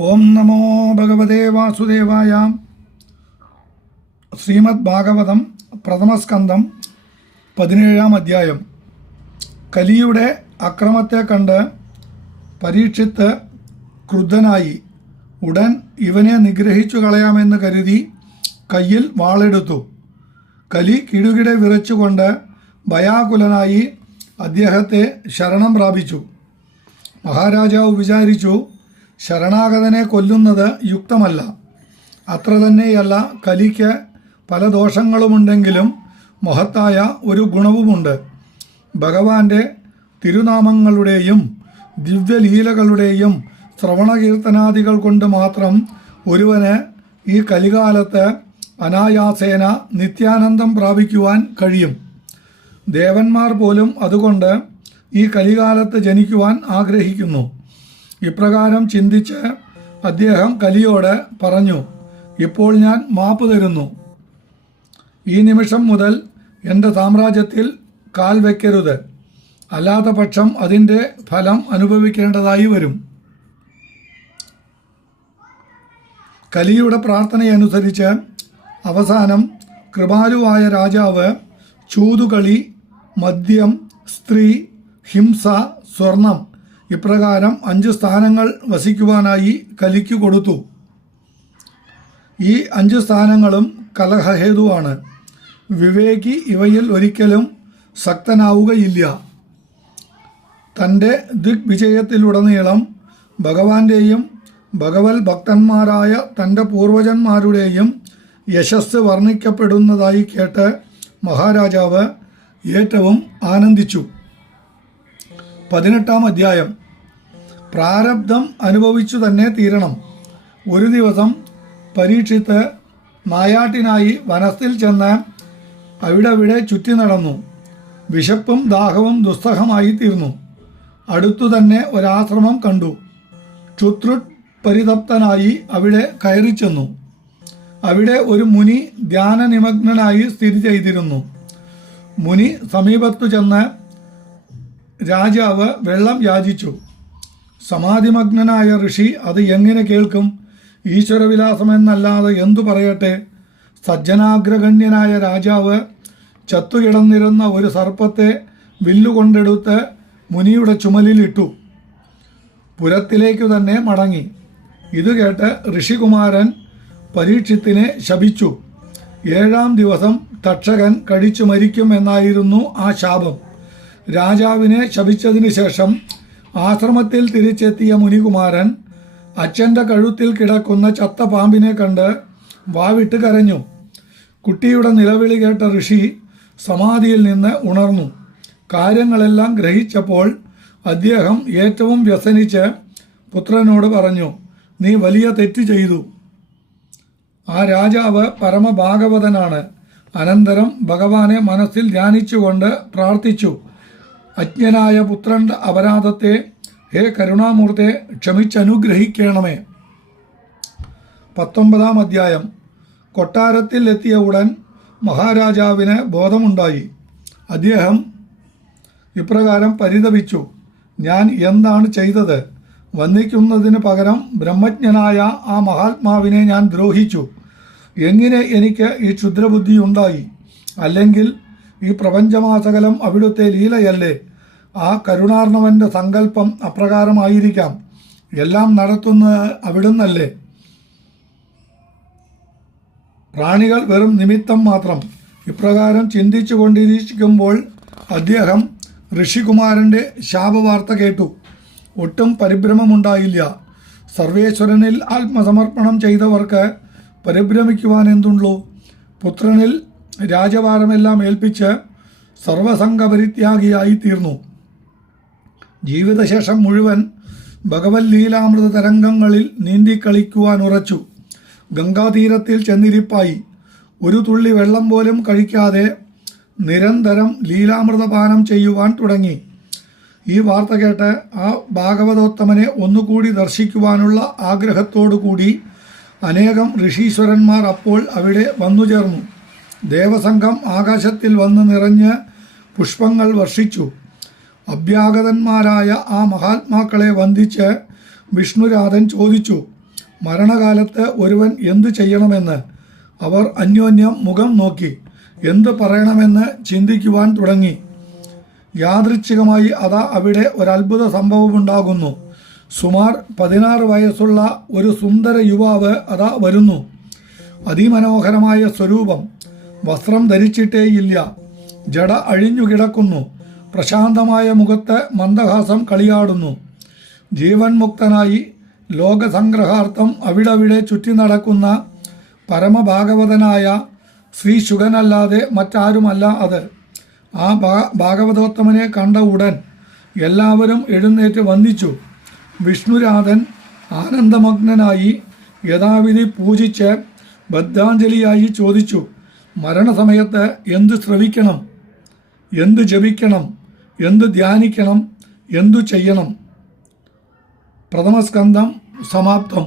ഓം നമോ ഭഗവതേ വാസുദേവായ. ശ്രീമദ് ഭാഗവതം പ്രഥമസ്കന്ധം 17-ാം അധ്യായം. കലിയുടെ അക്രമത്തെ കണ്ട് പരീക്ഷിത്ത് ക്രുദ്ധനായി. ഉടൻ ഇവനെ നിഗ്രഹിച്ചു കളയാമെന്ന് കരുതി കയ്യിൽ വാളെടുത്തു. കലി കിടുകിടെ വിറച്ചുകൊണ്ട് ഭയാകുലനായി അദ്ദേഹത്തെ ശരണം പ്രാപിച്ചു. മഹാരാജാവ് വിചാരിച്ചു, ശരണാഗതനെ കൊല്ലുന്നത് യുക്തമല്ല. അത്ര തന്നെയല്ല, കലിക്ക് പല ദോഷങ്ങളുമുണ്ടെങ്കിലും മഹത്തായ ഒരു ഗുണവുമുണ്ട്. ഭഗവാന്റെ തിരുനാമങ്ങളുടെയും ദിവ്യലീലകളുടെയും ശ്രവണകീർത്തനാദികൾ കൊണ്ട് മാത്രം ഒരുവന് ഈ കലികാലത്ത് അനായാസേന നിത്യാനന്ദം പ്രാപിക്കുവാൻ കഴിയും. ദേവന്മാർ പോലും അതുകൊണ്ട് ഈ കലികാലത്ത് ജനിക്കുവാൻ ആഗ്രഹിക്കുന്നു. ഇപ്രകാരം ചിന്തിച്ച് അദ്ദേഹം കലിയോട് പറഞ്ഞു, ഇപ്പോൾ ഞാൻ മാപ്പ് തരുന്നു. ഈ നിമിഷം മുതൽ എൻ്റെ സാമ്രാജ്യത്തിൽ കാൽ വയ്ക്കരുത്. അല്ലാത്ത പക്ഷം അതിൻ്റെ ഫലം അനുഭവിക്കേണ്ടതായി വരും. കലിയുടെ പ്രാർത്ഥനയനുസരിച്ച് അവസാനം കൃപാലുവായ രാജാവ് ചൂതുകളി, മദ്യം, സ്ത്രീ, ഹിംസ, സ്വർണം ഇപ്രകാരം 5 സ്ഥാനങ്ങൾ വസിക്കുവാനായി കലിക്ക് കൊടുത്തു. ഈ 5 സ്ഥാനങ്ങളും കലഹഹേതുവാണ്. വിവേകി ഇവയിൽ ഒരിക്കലും ശക്തനാവുകയില്ല. തൻ്റെ ദിഗ്വിജയത്തിലുടനീളം ഭഗവാന്റെയും ഭഗവത് ഭക്തന്മാരായ തൻ്റെ പൂർവജന്മാരുടെയും യശസ് വർണ്ണിക്കപ്പെടുന്നതായി കേട്ട് മഹാരാജാവ് ഏറ്റവും ആനന്ദിച്ചു. 18-ാം അധ്യായം. പ്രാരബ്ധം അനുഭവിച്ചു തന്നെ തീരണം. ഒരു ദിവസം പരീക്ഷിത്ത് നായാട്ടിനായി വനത്തിൽ ചെന്ന് അവിടെ ചുറ്റി നടന്നു. വിശപ്പും ദാഹവും ദുസ്സഹമായി തീർന്നു. അടുത്തു തന്നെ ഒരാശ്രമം കണ്ടു. ക്ഷുത്രുട് പരിതപ്തനായി അവിടെ കയറി ചെന്നു. അവിടെ ഒരു മുനി ധ്യാനനിമഗ്നനായി സ്ഥിതി ചെയ്തിരുന്നു. മുനി സമീപത്തു ചെന്ന് രാജാവ് വെള്ളം യാചിച്ചു. സമാധിമഗ്നനായ ഋഷി അത് എങ്ങനെ കേൾക്കും? ഈശ്വരവിലാസമെന്നല്ലാതെ എന്തു പറയട്ടെ? സജ്ജനാഗ്രഗണ്യനായ രാജാവ് ചത്തുകിടന്നിരുന്ന ഒരു സർപ്പത്തെ വില്ലുകൊണ്ടെടുത്ത് മുനിയുടെ ചുമലിലിട്ടു. പുരത്തിലേക്കു തന്നെ മടങ്ങി. ഇത് കേട്ട് ഋഷികുമാരൻ പരീക്ഷത്തിനെ ശപിച്ചു. 7-ാം ദിവസം തക്ഷകൻ കടിച്ചു മരിക്കും എന്നായിരുന്നു ആ ശാപം. രാജാവിനെ ശപിച്ചതിന് ശേഷം ആശ്രമത്തിൽ തിരിച്ചെത്തിയ മുനികുമാരൻ അച്ഛൻ്റെ കഴുത്തിൽ കിടക്കുന്ന ചത്ത പാമ്പിനെ കണ്ട് വാവിട്ട് കരഞ്ഞു. കുട്ടിയുടെ നിലവിളി കേട്ട ഋഷി സമാധിയിൽ നിന്ന് ഉണർന്നു. കാര്യങ്ങളെല്ലാം ഗ്രഹിച്ചപ്പോൾ അദ്ദേഹം ഏറ്റവും വ്യസനിച്ച് പുത്രനോട് പറഞ്ഞു, നീ വലിയ തെറ്റ് ചെയ്തു. ആ രാജാവ് പരമഭാഗവതനാണ്. അനന്തരം ഭഗവാനെ മനസ്സിൽ ധ്യാനിച്ചുകൊണ്ട് പ്രാർത്ഥിച്ചു, അജ്ഞനായ പുത്രന്റെ അപരാധത്തെ ഹേ കരുണാമൂർത്തെ ക്ഷമിച്ചനുഗ്രഹിക്കണമേ. 19-ാം അധ്യായം. കൊട്ടാരത്തിൽ എത്തിയ ഉടൻ മഹാരാജാവിന് ബോധമുണ്ടായി. അദ്ദേഹം ഇപ്രകാരം പരിതപിച്ചു, ഞാൻ എന്താണ് ചെയ്തത്? വന്ദിക്കുന്നതിന് പകരം ബ്രഹ്മജ്ഞനായ ആ മഹാത്മാവിനെ ഞാൻ ദ്രോഹിച്ചു. എങ്ങനെ എനിക്ക് ഈ ക്ഷുദ്രബുദ്ധി ഉണ്ടായി? അല്ലെങ്കിൽ ഈ പ്രപഞ്ചമാസകലം അവിടുത്തെ ലീലയല്ലേ? ആ കരുണാർണവന്റെ സങ്കല്പം അപ്രകാരമായിരിക്കാം. എല്ലാം നടത്തുന്നത് അവിടുന്നല്ലേ? പ്രാണികൾ വെറും നിമിത്തം മാത്രം. ഇപ്രകാരം ചിന്തിച്ചു കൊണ്ടിരിക്കുമ്പോൾ അദ്ദേഹം ഋഷികുമാരൻ്റെ ശാപവാർത്ത കേട്ടു. ഒട്ടും പരിഭ്രമമുണ്ടായില്ല. സർവേശ്വരനിൽ ആത്മസമർപ്പണം ചെയ്തവർക്ക് പരിഭ്രമിക്കുവാൻ എന്തുള്ളൂ? പുത്രനിൽ രാജഭാരമെല്ലാം ഏൽപ്പിച്ച് സർവസംഘപരിത്യാഗിയായി തീർന്നു. ജീവിതശേഷം മുഴുവൻ ഭഗവത് ലീലാമൃത തരംഗങ്ങളിൽ നീന്തിക്കളിക്കുവാൻ ഉറച്ചു. ഗംഗാതീരത്തിൽ ചെന്നിരിപ്പായി. ഒരു തുള്ളി വെള്ളം പോലും കഴിക്കാതെ നിരന്തരം ലീലാമൃതപാനം ചെയ്യുവാൻ തുടങ്ങി. ഈ വാർത്ത കേട്ട് ആ ഭാഗവതോത്തമനെ ഒന്നുകൂടി ദർശിക്കുവാനുള്ള ആഗ്രഹത്തോടു കൂടി അനേകം ഋഷീശ്വരന്മാർ അപ്പോൾ അവിടെ വന്നുചേർന്നു. ദേവസംഘം ആകാശത്തിൽ വന്ന് നിറഞ്ഞ് പുഷ്പങ്ങൾ വർഷിച്ചു. അഭ്യാഗതന്മാരായ ആ മഹാത്മാക്കളെ വന്ദിച്ച് വിഷ്ണുരാധൻ ചോദിച്ചു, മരണകാലത്ത് ഒരുവൻ എന്തു ചെയ്യണമെന്ന് അവർ അന്യോന്യം മുഖം നോക്കി എന്ത് പറയണമെന്ന് ചിന്തിക്കുവാൻ തുടങ്ങി. യാദൃച്ഛികമായി അതാ അവിടെ ഒരത്ഭുത സംഭവമുണ്ടാകുന്നു. സുമാർ 16 വയസ്സുള്ള ഒരു സുന്ദര യുവാവ് അതാ വരുന്നു. അതിമനോഹരമായ സ്വരൂപം, വസ്ത്രം ധരിച്ചിട്ടേയില്ല, ജട അഴിഞ്ഞു കിടക്കുന്നു, പ്രശാന്തമായ മുഖത്ത് മന്ദഹാസം കളിയാടുന്നു. ജീവൻ മുക്തനായി ലോകസംഗ്രഹാർത്ഥം അവിടവിടെ ചുറ്റി നടക്കുന്ന പരമഭാഗവതനായ ശ്രീ ശുഗനല്ലാതെ മറ്റാരുമല്ല അത്. ആ ഭാഗവതോത്തമനെ കണ്ട ഉടൻ എല്ലാവരും എഴുന്നേറ്റ് വന്ദിച്ചു. വിഷ്ണുരാധൻ ആനന്ദമഗ്നനായി യഥാവിധി പൂജിച്ച് ബദ്ധാഞ്ജലിയായി ചോദിച്ചു, മരണസമയത്ത് എന്തു ശ്രവിക്കണം, എന്തു ജപിക്കണം, എന്തു ധ്യാനിക്കണം, എന്തു ചെയ്യണം? പ്രഥമസ്കന്ധം സമാപ്തം.